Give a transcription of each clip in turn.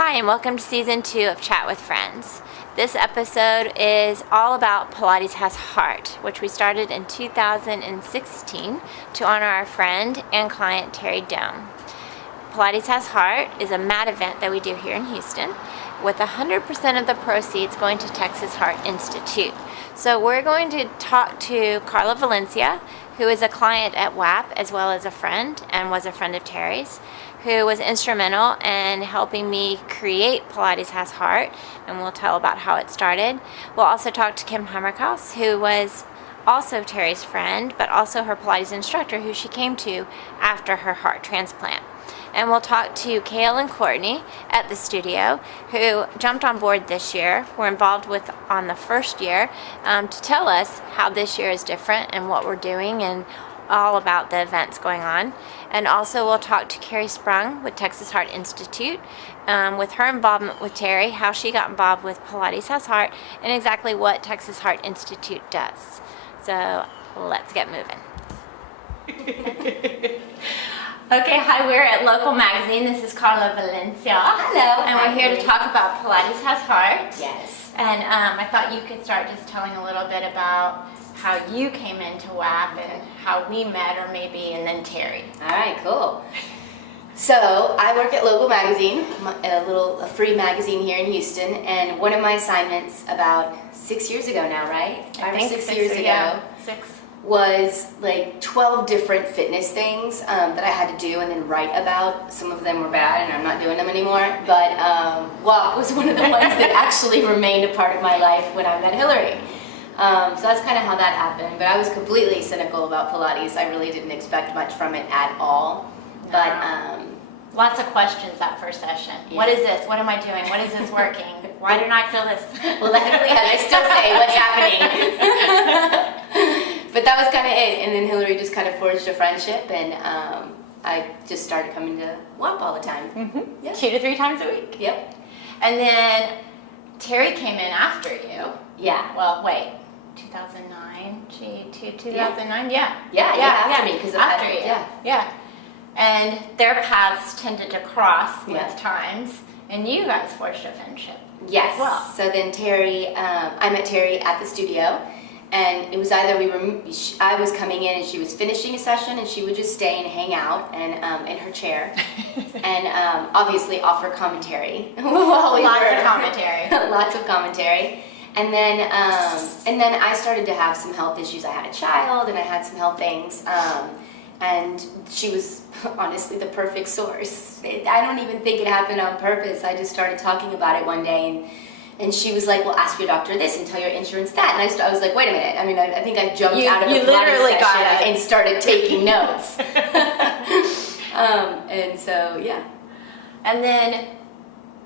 Hi, and welcome to Season 2 of Chat with Friends. This episode is all about Pilates Has Heart, which we started in 2016 to honor our friend and client Terri Dome. Pilates Has Heart is a mat event that we do here in Houston with 100% of the proceeds going to Texas Heart Institute. So we're going to talk to Carla Valencia, who is a client at WAP as well as a friend and was a friend of Terri's, who was instrumental in helping me create Pilates Has Heart, and we'll tell about how it started. We'll also talk to Kim Hammerkaus, who was also Terri's friend, but also her Pilates instructor, who she came to after her heart transplant. And we'll talk to Kale and Courtney at the studio, who jumped on board this year, were involved with on the first year, to tell us how this year is different and what we're doing and all about the events going on. And also we'll talk to Carrie Sprung with Texas Heart Institute, with her involvement with Terri, how she got involved with Pilates Has Heart, and exactly what Texas Heart Institute does. So let's get moving. Okay, hi, we're at Local Magazine. This is Carla Valencia. Hello. And we're here to talk about Pilates Has Heart. Yes. And I thought you could start just telling a little bit about how you came into WAP and how we met, or maybe, and then Terri. All right, cool. So I work at Local Magazine, a free magazine here in Houston, and one of my assignments about 6 years ago now, right? I think 6 years ago. Yeah, 6. Was like 12 different fitness things that I had to do and then write about. Some of them were bad and I'm not doing them anymore, but WAP was one of the ones that actually remained a part of my life when I met Hillary. So that's kind of how that happened, but I was completely cynical about Pilates. I really didn't expect much from it at all. But lots of questions that first session. Yeah. What is this? What am I doing? What is this working? Why didn't I feel this? Well, literally, I still say, what's happening? But that was kind of it, and then Hillary just kind of forged a friendship, and I just started coming to WAP all the time. Mm-hmm. Yeah. 2 to 3 times a week. Yep. And then Terri came in after you. Yeah. Well, wait, 2009? 2009? Yeah. Yeah, after me. After you. Yeah. And their paths tended to cross with times, and you guys forged a friendship. Yes. As well. So then Terri, I met Terri at the studio. And it was either I was coming in and she was finishing a session and she would just stay and hang out and in her chair and obviously offer commentary. Lots of commentary. Lots of commentary. And then I started to have some health issues. I had a child and I had some health things. And she was honestly the perfect source. I don't even think it happened on purpose. I just started talking about it one day and she was like, well, ask your doctor this and tell your insurance that. And I was like, wait a minute. I mean, I think I jumped out of the Pilates session and started taking notes. And so, yeah. And then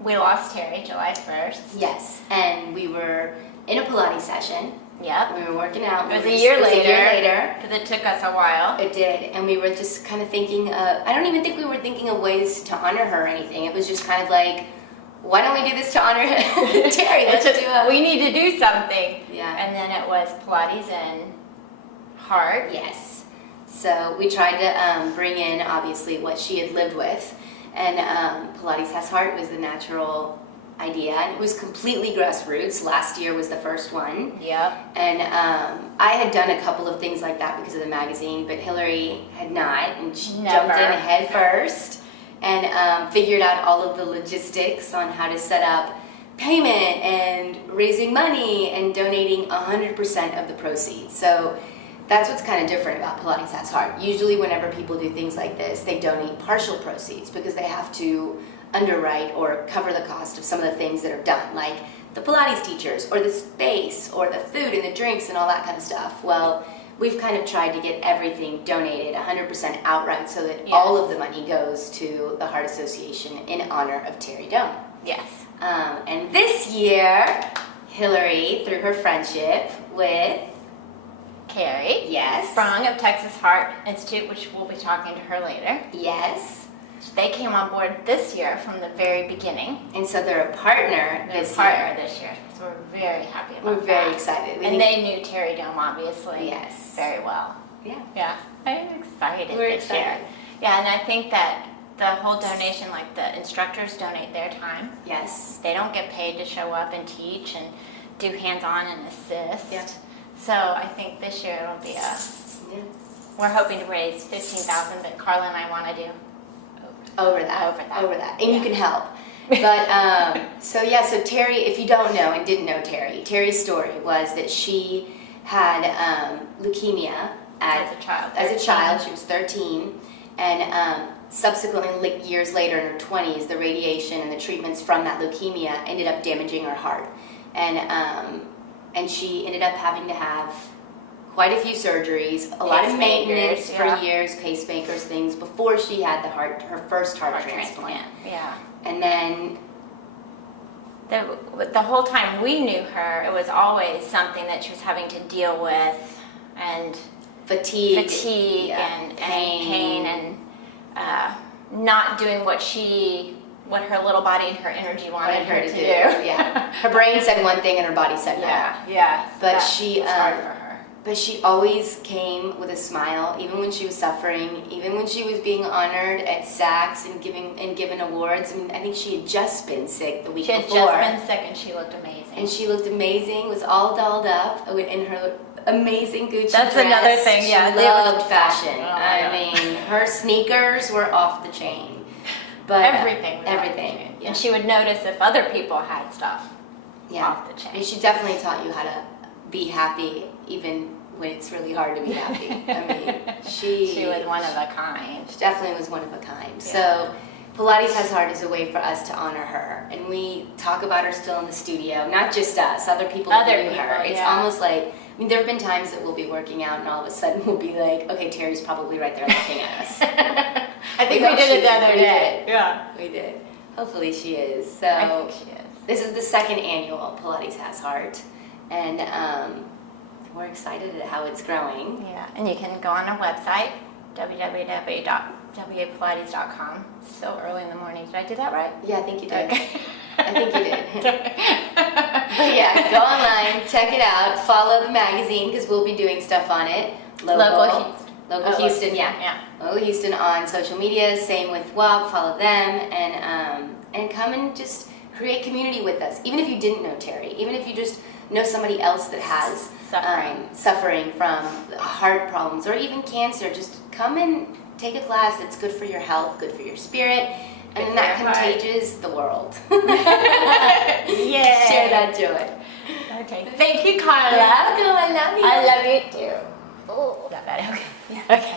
we lost Terri July 1st. Yes. And we were in a Pilates session. Yep. We were working out. It was a year later. Because it took us a while. It did. And we were just kind of thinking, I don't even think we were thinking of ways to honor her or anything. It was just kind of like, why don't we do this to honor Terri? We need to do something. Yeah. And then it was Pilates and Heart. Yes. So we tried to bring in, obviously, what she had lived with. And Pilates Has Heart was the natural idea. And it was completely grassroots. Last year was the first one. Yep. And I had done a couple of things like that because of the magazine, but Hillary had not. And she jumped in head first. And figured out all of the logistics on how to set up payment and raising money and donating 100% of the proceeds. So that's what's kind of different about Pilates Has Heart. Usually whenever people do things like this, they donate partial proceeds because they have to underwrite or cover the cost of some of the things that are done, like the Pilates teachers or the space or the food and the drinks and all that kind of stuff. Well, we've kind of tried to get everything donated 100% outright so that all of the money goes to the Heart Association in honor of Terri Dome. Yes. And this year, Hillary, through her friendship with Carrie. Yes. Sprung of Texas Heart Institute, which we'll be talking to her later. Yes. They came on board this year from the very beginning. And so they're a partner this year. So we're very happy about that. We're very excited. And they knew Terri Dome, obviously, yes, very well. Yeah. Yeah. I'm excited We're this excited. year. Yeah, and I think that the whole donation, like the instructors donate their time. Yes. They don't get paid to show up and teach and do hands-on and assist. Yeah. So I think this year it'll be we're hoping to raise $15,000, but Carla and I want to do over that. And you can help. But, so Terri, if you don't know and didn't know Terri's story was that she had leukemia as a child. She was 13. And subsequently, years later in her 20s, the radiation and the treatments from that leukemia ended up damaging her heart. And she ended up having to have quite a few surgeries, a lot of maintenance for years, pacemakers, things, before she had her first heart transplant. Yeah. And then the whole time we knew her, it was always something that she was having to deal with, and fatigue and pain and not doing what her little body and her energy wanted her to do. Yeah. Her brain said one thing and her body said another. Yeah. But was hard for her. But she always came with a smile, even when she was suffering, even when she was being honored at SACs and given awards. I mean, I think she had just been sick the week before. She had just been sick, and she looked amazing. And she looked amazing, was all dolled up in her amazing Gucci That's dress. another thing, yeah. She loved fashion. Oh, mean, her sneakers were off the chain. But everything. Yeah. And she would notice if other people had stuff off the chain. I mean, she definitely taught you how to be happy, even when it's really hard to be happy. I mean, she was one of a kind. She definitely was one of a kind. Yeah. So Pilates Has Heart is a way for us to honor her, and we talk about her still in the studio. Not just us, other people who knew her. It's almost like, I mean, there have been times that we'll be working out, and all of a sudden we'll be like, okay, Terri's probably right there looking at us. I think we did it the other day. Yeah, we did. Hopefully she is. So I think she is. This is the second annual Pilates Has Heart, and we're excited at how it's growing. Yeah, and you can go on our website, www.wapilates.com. It's so early in the morning. Did I do that right? Yeah, I think you did. Okay. I think you did. But yeah, go online, check it out, follow the magazine because we'll be doing stuff on it. Local Houston, yeah. Local Houston on social media. Same with WAP. Follow them and come and just create community with us. Even if you didn't know Terri, even if you just know somebody else that has suffering from heart problems or even cancer, just come and take a class that's good for your health, good for your spirit, and then that contagious the world. Yeah. Share that joy. Okay. Thank you, Carla. Welcome. I love you. I love you too. Oh, not bad. Okay. Yeah. Okay.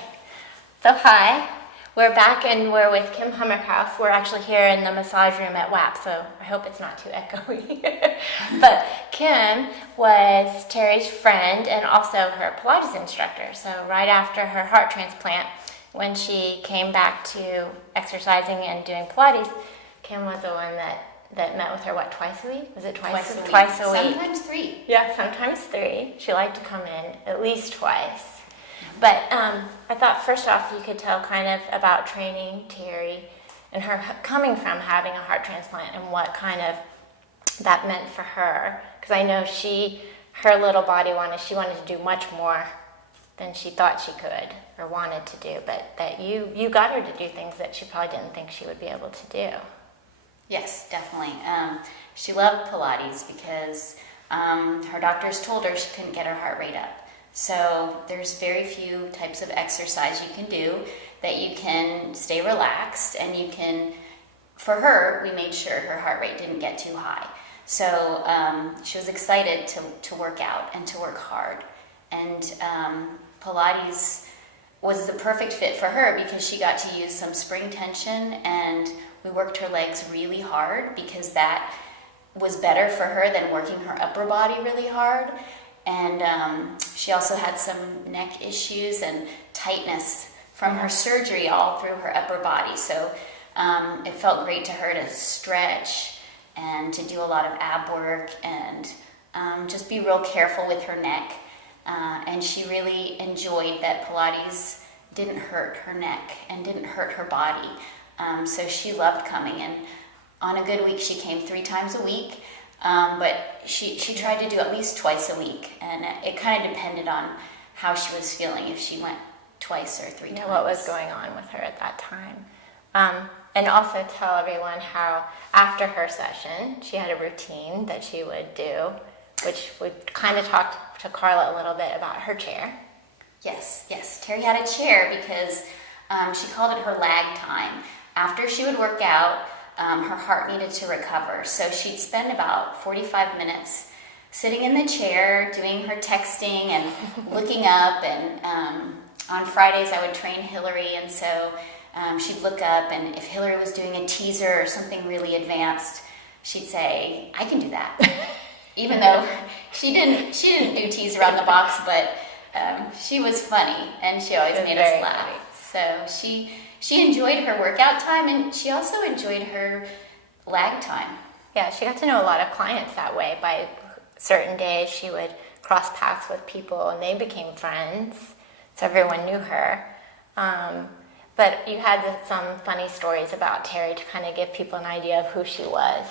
So hi. We're back and we're with Kim Hummerhouse. We're actually here in the massage room at WAP, so I hope it's not too echoey. But Kim was Terri's friend and also her Pilates instructor. So right after her heart transplant, when she came back to exercising and doing Pilates, Kim was the one that met with her, twice a week? Was it twice a week? Twice a week. Sometimes 3. Yeah, sometimes 3. She liked to come in at least twice. But I thought first off you could tell kind of about training Terri and her coming from having a heart transplant and what kind of that meant for her. Because I know her little body wanted to do much more than she thought she could or wanted to do, but that you got her to do things that she probably didn't think she would be able to do. Yes, definitely. She loved Pilates because her doctors told her she couldn't get her heart rate up. So there's very few types of exercise you can do that you can stay relaxed, and you can, for her, we made sure her heart rate didn't get too high. So she was excited to work out and to work hard. And Pilates was the perfect fit for her because she got to use some spring tension, and we worked her legs really hard because that was better for her than working her upper body really hard. And she also had some neck issues and tightness from her surgery all through her upper body. So it felt great to her to stretch and to do a lot of ab work and just be real careful with her neck. And she really enjoyed that Pilates didn't hurt her neck and didn't hurt her body. So she loved coming. And on a good week, she came 3 times a week. But she tried to do at least twice a week, and it kind of depended on how she was feeling, if she went twice or 3 times. What was going on with her at that time. And also tell everyone how after her session, she had a routine that she would do, which we kind of talked to Carla a little bit about her chair. Yes. Terri had a chair because she called it her lag time. After she would work out, her heart needed to recover. So she'd spend about 45 minutes sitting in the chair, doing her texting and looking up. And on Fridays, I would train Hillary, and so she'd look up, and if Hillary was doing a teaser or something really advanced, she'd say, "I can do that." Even though she didn't do teaser on the box, but she was funny, and she always made us laugh. Funny. So she enjoyed her workout time, and she also enjoyed her lag time. Yeah, she got to know a lot of clients that way. By certain days, she would cross paths with people, and they became friends, so everyone knew her. But you had some funny stories about Terri to kind of give people an idea of who she was.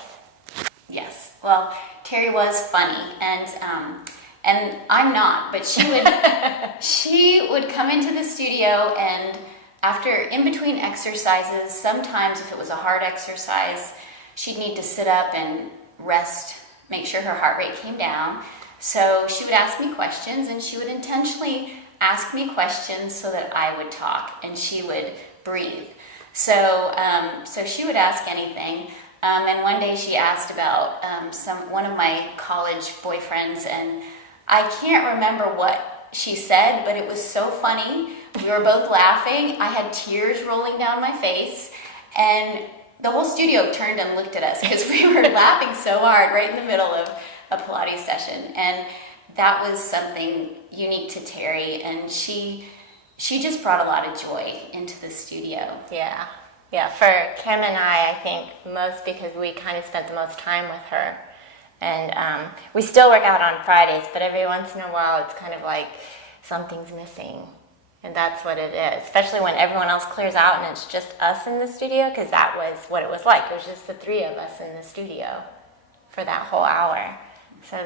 Yes. Well, Terri was funny, and I'm not, but she would come into the studio, and in between exercises, sometimes if it was a hard exercise, she'd need to sit up and rest, make sure her heart rate came down. So she would ask me questions, and she would intentionally ask me questions so that I would talk, and she would breathe. So she would ask anything. And one day she asked about one of my college boyfriends, and I can't remember what she said, but it was so funny. We were both laughing. I had tears rolling down my face, and the whole studio turned and looked at us because we were laughing so hard right in the middle of a Pilates session. And that was something unique to Terri, and she just brought a lot of joy into the studio. Yeah, for Kim and I think most because we kind of spent the most time with her. And we still work out on Fridays, but every once in a while it's kind of like something's missing. And that's what it is, especially when everyone else clears out and it's just us in the studio, because that was what it was like. It was just the three of us in the studio for that whole hour. So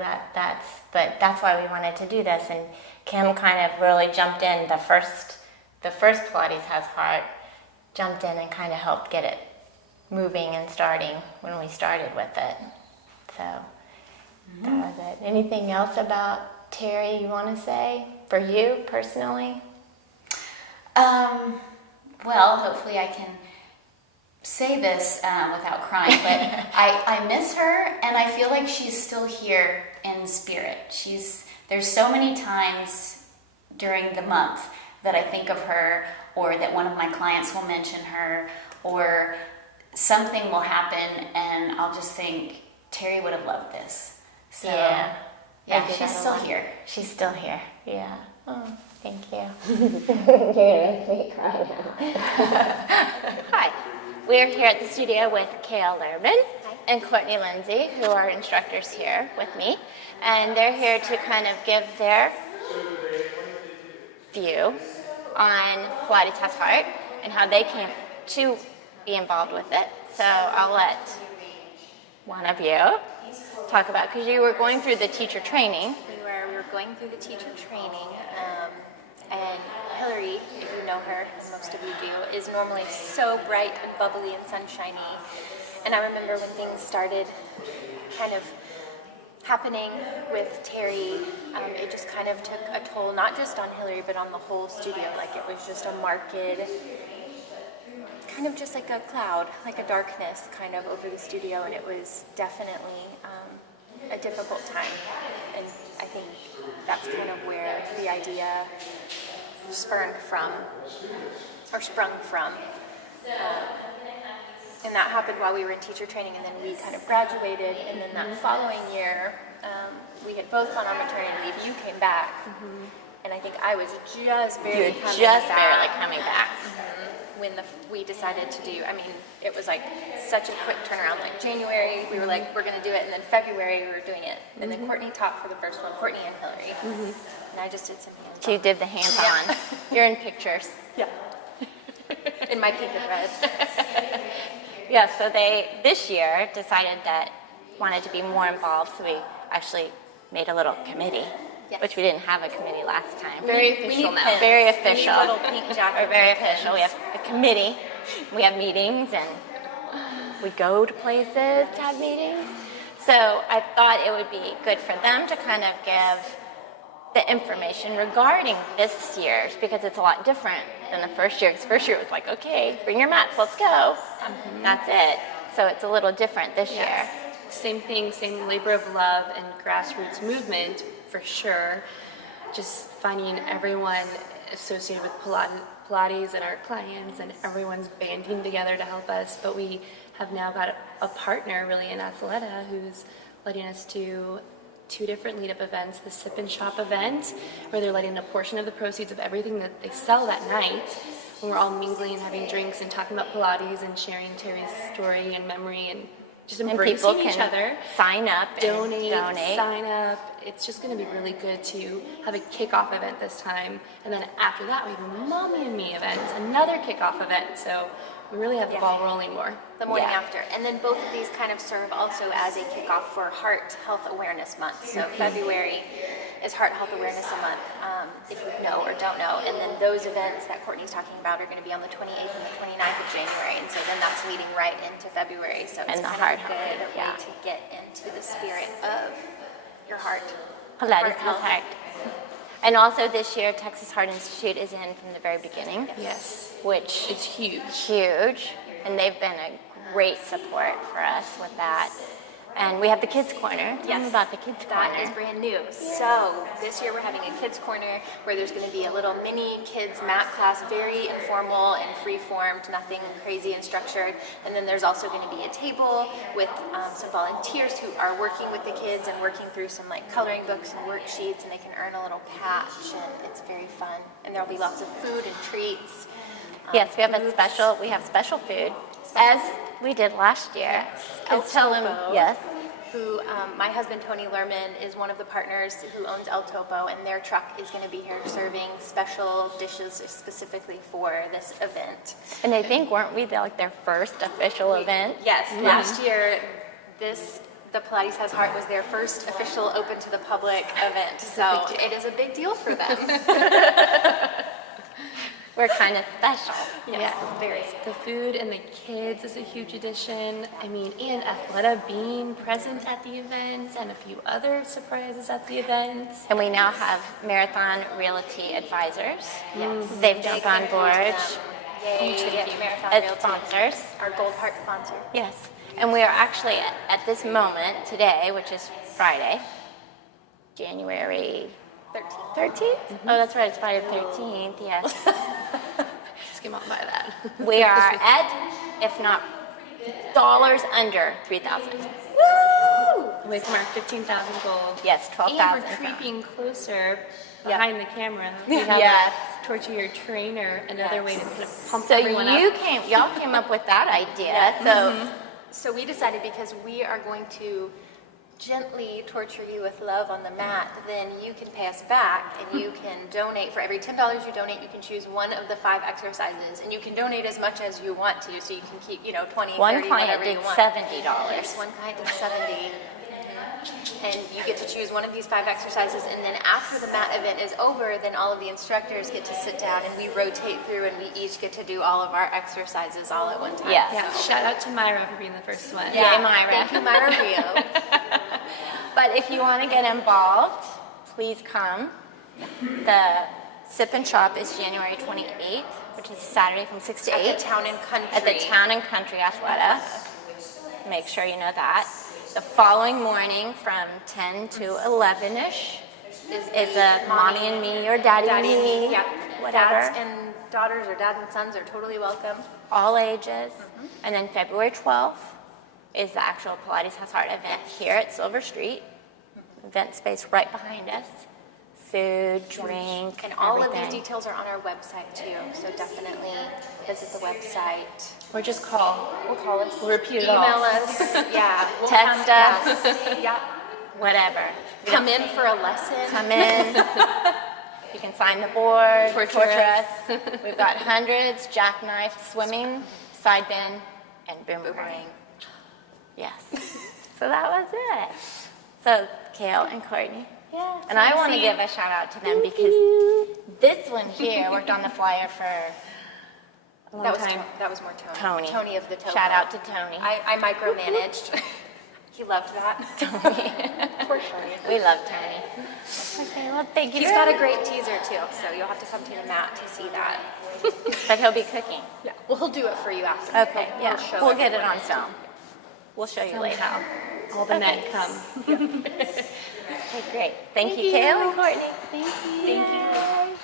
that's why we wanted to do this. And Kim kind of really jumped in. The first Pilates Has Heart jumped in and kind of helped get it moving and starting when we started with it. So that was it. Anything else about Terri you want to say for you personally? Well, hopefully I can say this without crying, but I miss her, and I feel like she's still here in spirit. There's so many times during the month that I think of her, or that one of my clients will mention her, or something will happen, and I'll just think, Terri would have loved this. So, yeah, she's still here. She's still here, yeah. Oh, thank you. You're going to make me cry now. Hi. We're here at the studio with Kale Lerman and Courtney Lindsay, who are instructors here with me. And they're here to kind of give their view on Pilates Has Heart and how they came to be involved with it. So I'll let one of you talk about, because you were going through the teacher training. We were going through the teacher training, and Hillary, if you know her, and most of you do, is normally so bright and bubbly and sunshiny. And I remember when things started kind of happening with Terri, it just kind of took a toll, not just on Hillary, but on the whole studio. Like, it was just a marked, kind of just like a cloud, like a darkness kind of over the studio, and it was definitely a difficult time. And I think that's kind of where the idea sprung from. And that happened while we were in teacher training, and then we kind of graduated, and then that following year, we had both gone on maternity leave. You came back, and I think I was just barely coming back. When we decided to do, I mean, it was like such a quick turnaround. Like January, we were like, we're going to do it, and then February, we were doing it. And then Courtney taught for the first one, Courtney and Hillary. And I just did some hands-on. So you did the hands-on. You're in pictures. Yeah. In my pink and red. Yeah, so they, this year, decided that wanted to be more involved, so we actually made a little committee, which we didn't have a committee last time. Very official now. Very official. We need little pink jackets. We're very official. We have a committee We have meetings and we go to places to have meetings. So I thought it would be good for them to kind of give the information regarding this year's, because it's a lot different than the first year. Because first year was like, okay, bring your mats, let's go. That's it. So it's a little different this year. Same thing, same labor of love and grassroots movement for sure. Just finding everyone associated with Pilates and our clients, and everyone's banding together to help us. But we have now got a partner really in Athleta who's letting us do 2 different lead-up events. The Sip and Shop event, where they're letting a portion of the proceeds of everything that they sell that night, when we're all mingling and having drinks and talking about Pilates and sharing Terri's story and memory and just embracing each other. Sign up, donate, donate, sign up. It's just going to be really good to have a kickoff event this time, and then after that we have a Mommy and Me event, another kickoff event. So we really have the ball rolling more. The morning after. And then both of these kind of serve also as a kickoff for Heart Health Awareness Month. So February is Heart Health Awareness Month, if you know or don't know. And then those events that Courtney's talking about are going to be on the 28th and the 29th of January. And so then that's leading right into February. So it's And the kind heart of a good health, way to get into the spirit of your heart. Pilates Heart has heart. And also this year, Texas Heart Institute is in from the very beginning. Yes, Which it's huge. huge, and they've been a great support for us with that. And we have the Kids Corner. Tell them about the Kids That Corner. is brand new. So this year we're having a kids corner where there's going to be a little mini kids mat class, very informal and free-formed, nothing crazy and structured. And then there's also going to be a table with some volunteers who are working with the kids and working through some like coloring books and worksheets, and they can earn a little patch, and it's very fun. And there'll be lots of food and treats. Yes, we have special food, as we did last year. El Tell them, Topo. yes. Who, my husband Tony Lerman is one of the partners who owns El Topo, and their truck is going to be here serving special dishes specifically for this event. And I think, weren't we their first official event? Yes, last year, the Pilates Has Heart was their first official open to the public event, so it is a big deal for them. We're kind of special. Yes, very. The food and the kids is a huge addition. I mean, and Athleta being present at the events, and a few other surprises at the events. And we now have Marathon Realty Advisors. Yes. They've jumped on board Yay, Marathon as Realty, sponsors. our Gold Heart sponsor. Yes. And we are actually at this moment today, which is Friday, January 13th? Oh, that's right, it's Friday the 13th, yes. Skim on by that. We are at, if not dollars under 3,000. Away from our 15,000 goal. Yes, And 12,000. we're creeping closer behind the camera. We have Yes. a Torture Your Trainer, another way to kind of pump So everyone y'all up. came up with that idea. So we decided, because we are going to gently torture you with love on the mat, then you can pay us back, and you can donate. For every $10 you donate, you can choose one of the 5 exercises, and you can donate as much as you want to, so you can keep, 20, One 30, client whatever did you want. $70. One client did 70. And you get to choose one of these 5 exercises, and then after the mat event is over, then all of the instructors get to sit down, and we rotate through, and we each get to do all of our exercises all at one time. Yes. Yeah, shout out to Myra for being the first one. Yeah. Yay, Myra. Thank you, Myra Rio. But if you want to get involved, please come. The Sip and Shop is January 28th, which is Saturday from 6 to 8. At the Town and Country. At the Town and Country Athleta. Make sure you know that. The following morning from 10 to 11ish is a mommy and me or daddy and me, yeah. whatever. Dads and daughters or dads and sons are totally welcome. All ages. And then February 12th is the actual Pilates Has Heart event here at Silver Street. Event space right behind us. Food, drink, And all everything. of these details are on our website too, so definitely visit the website. Or just call. Or call us. We'll repeat it Email all. us. Yeah. We'll Text come, us. Yeah. Whatever. Come in for a lesson. Come in. You can sign the board, Torture us. We've got hundreds, jackknife, swimming, side bend, and boomerang. Yes. So that was it. So Kale and Courtney. Yeah. And I want to give a shout out to them because this one here worked on the flyer for a long That was time. that was more Tony. Tony. Tony of the Topo. Shout out to Tony. I micromanaged. He loved that. Poor Tony. We love Tony. Okay, well, thank you. He's got a great teaser too, so you'll have to come to the mat to see that. But he'll be cooking. Yeah. Well, he'll do it for you after. Okay, He'll yeah. show We'll get it everyone. on film. We'll show you later. Somehow, all the men come. Okay, great. Thank you, Kayla and Courtney. Thank you.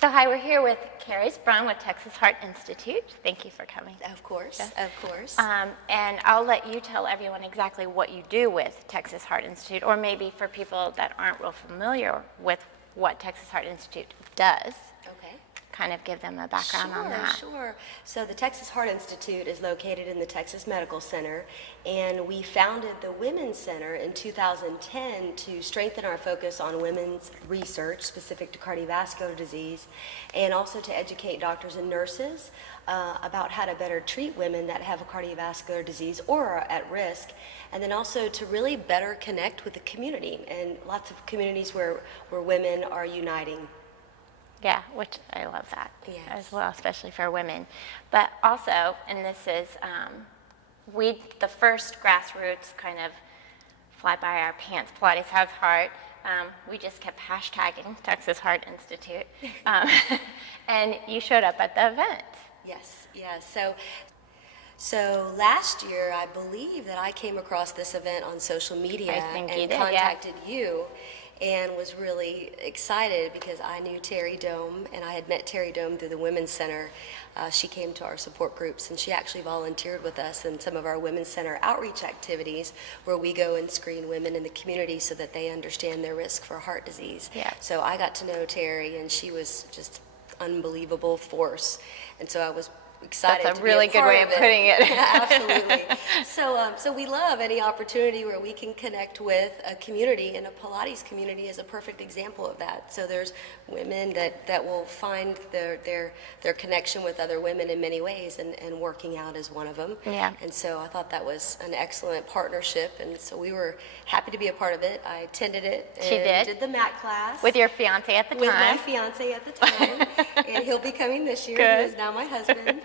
So hi, we're here with Carrie Sprung with Texas Heart Institute. Thank you for coming. Of course, of course. And I'll let you tell everyone exactly what you do with Texas Heart Institute, or maybe for people that aren't real familiar with what Texas Heart Institute does, Okay. kind of give them a background on that. Sure. So the Texas Heart Institute is located in the Texas Medical Center, and we founded the Women's Center in 2010 to strengthen our focus on women's research specific to cardiovascular disease, and also to educate doctors and nurses about how to better treat women that have a cardiovascular disease or are at risk, and then also to really better connect with the community, and lots of communities where women are uniting. Yeah, which I love that Yes. as well, especially for women. But also, and this is, the first grassroots kind of fly by our pants, Pilates Has Heart, we just kept hashtagging Texas Heart Institute. And you showed up at the event. Yes, yes. So last year, I believe that I came across this event on social media I think you and did, yeah. contacted you, and was really excited because I knew Terri Dome, and I had met Terri Dome through the Women's Center. She came to our support groups, and she actually volunteered with us in some of our Women's Center outreach activities, where we go and screen women in the community so that they understand their risk for heart disease. Yeah. So I got to know Terri, and she was just unbelievable force, and so I was excited. That's a to really be a good part way of putting it. Absolutely. So we love any opportunity where we can connect with a community, and a Pilates community is a perfect example of that. So there's women that will find their connection with other women in many ways, and working out is one of them. Yeah. And so I thought that was an excellent partnership, and so we were happy to be a part of it. I attended it. She and did? the mat class. With your fiance at the With my time. fiance at the time, and he'll be coming this year. Good. He is now my husband.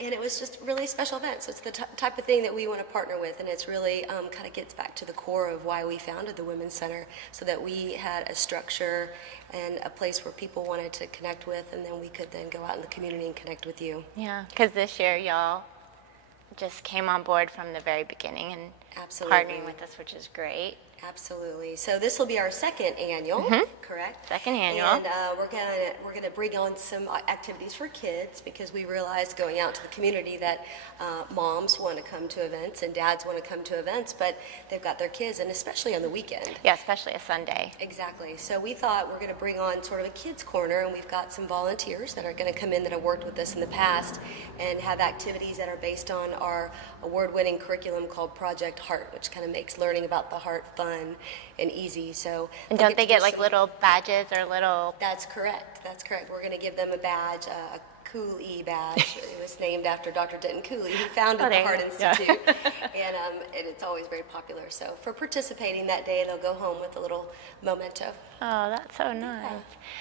And it was just a really special event. So it's the type of thing that we want to partner with, and it's really kind of gets back to the core of why we founded the Women's Center, so that we had a structure and a place where people wanted to connect with, and then we could then go out in the community and connect with you. Yeah, because this year y'all just came on board from the very beginning and Absolutely. partnering with us, which is great. Absolutely. So this will be our second annual, correct? Second annual. And we're gonna bring on some activities for kids, because we realized going out to the community that moms want to come to events and dads want to come to events, but they've got their kids, and especially on the weekend. Yeah, especially a Sunday. Exactly. So we thought we're going to bring on sort of a kids corner, and we've got some volunteers that are going to come in that have worked with us in the past and have activities that are based on our award-winning curriculum called Project Heart, which kind of makes learning about the heart fun and easy. So And they'll don't they to get do like some- little badges or little... That's correct. That's correct. We're going to give them a badge, a Cooley badge. It was named after Dr. Denton Cooley, who founded Oh, the there Heart you go. Yeah. Institute, and it's always very popular. So for participating that day, they'll go home with a little memento. Oh, that's so nice.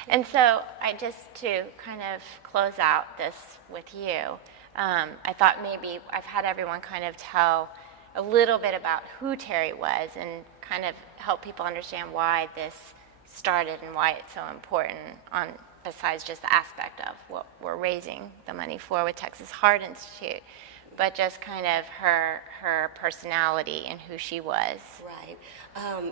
And so to kind of close out this with you, I thought maybe I've had everyone kind of tell a little bit about who Terri was and kind of help people understand why this started and why it's so important, on besides just the aspect of what we're raising the money for with Texas Heart Institute, but just kind of her personality and who she was. Right.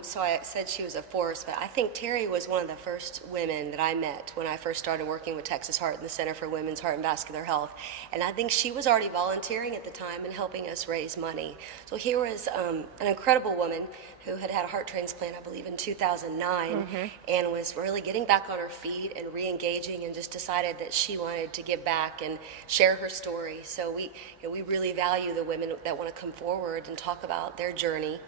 So I said she was a force, but I think Terri was one of the first women that I met when I first started working with Texas Heart and the Center for Women's Heart and Vascular Health. And I think she was already volunteering at the time and helping us raise money. So here was an incredible woman who had a heart transplant, I believe, in 2009, and was really getting back on her feet and re-engaging, and just decided that she wanted to give back and share her story. So we really value the women that want to come forward and talk about their journey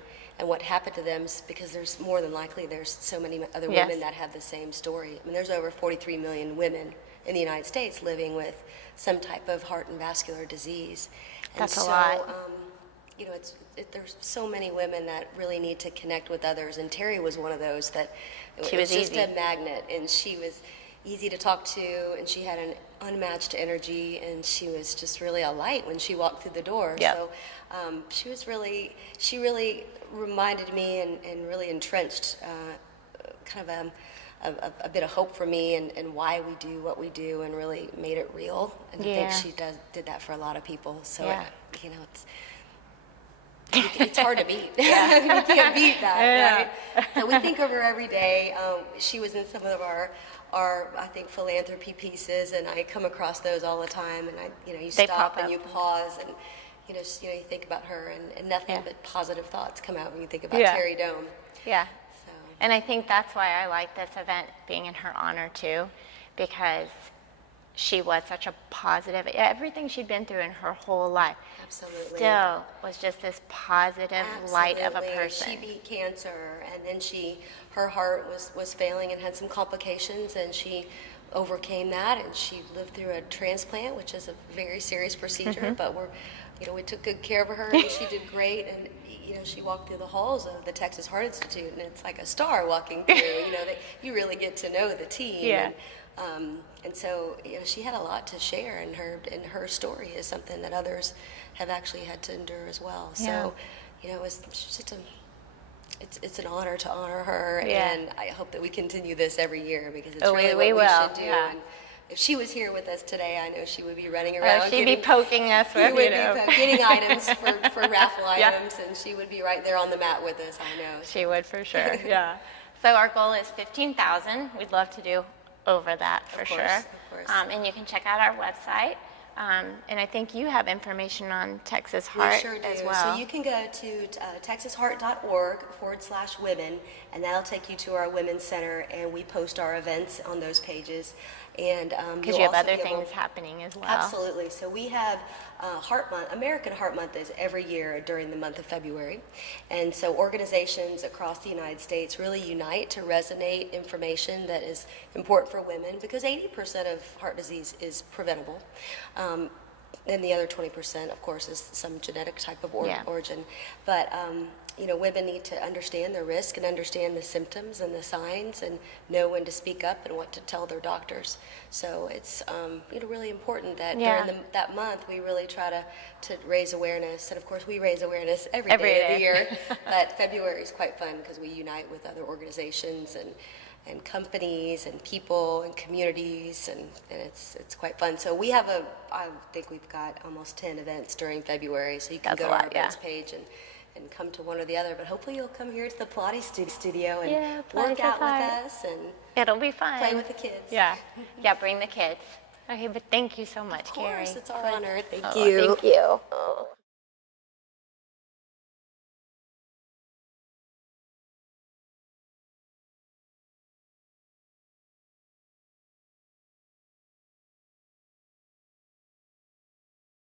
and what happened to them, because there's more than likely there's so many other Yes. women that have the same story. I mean, there's over 43 million women in the United States living with some type of heart and vascular disease. And That's a lot. There's so many women that really need to connect with others, and Terri was one of those that She was just easy. a magnet, and she was, easy to talk to, and she had an unmatched energy, and she was just really a light when she walked through the door. Yep. So she really reminded me and really entrenched kind of a bit of hope for me and why we do what we do, and really made it real. And I think she did that for a lot of people. So you know, it's hard to beat. You can't beat that, right? So we think of her every day. She was in some of our I think philanthropy pieces, and I come across those all the time. And you They stop pop and up. you pause, and you think about her, and nothing but positive thoughts come out when you think about Terri Dome. Yeah. So. And I think that's why I like this event being in her honor too, because she was such a positive, everything she'd been through in her whole life Absolutely. still was just this positive light of a Absolutely. person. She beat cancer, and then her heart was failing and had some complications, and she overcame that, and she lived through a transplant, which is a very serious procedure, but we took good care of her, and she did great, and she walked through the halls of the Texas Heart Institute, and it's like a star walking through. That you really get to know the team. Yeah. And so she had a lot to share, and her story is something that others have actually had to endure as well. So, it's just it's an honor to honor her, and I hope that we continue this every year, because it's really we what we will, should do. yeah. And if she was here with us today, I know she would be running around. She'd be poking us She with, would be getting items for raffle items, and she would be right there on the mat with us, I know. She would for sure, yeah. So our goal is 15,000. We'd love to do over that for Of sure. course. And you can check out our website. And I think you have information on Texas Heart We sure do. as well. So you can go to texasheart.org/women, and that'll take you to our Women's Center, and we post our events on those pages. And Because you have other things happening as well. Absolutely. So we have Heart Month. American Heart Month is every year during the month of February. And so organizations across the United States really unite to resonate information that is important for women, because 80% of heart disease is preventable. And the other 20%, of course, is some genetic type of origin. But women need to understand the risk and understand the symptoms and the signs, and know when to speak up and what to tell their doctors. So it's really important that during that month we really try to raise awareness. And of course, we raise awareness every day of the year. But February is quite fun because we unite with other organizations and companies and people and communities, and it's quite fun. So we have I think we've got almost 10 events during February, so you can go to our events page and come to one or the other. But hopefully you'll come here to the Pilates studio and work out with us, and it'll be fun. Play with the kids. Yeah, bring the kids. Okay, but thank you so much, Carrie. Of course, it's our honor. Thank you. Thank you.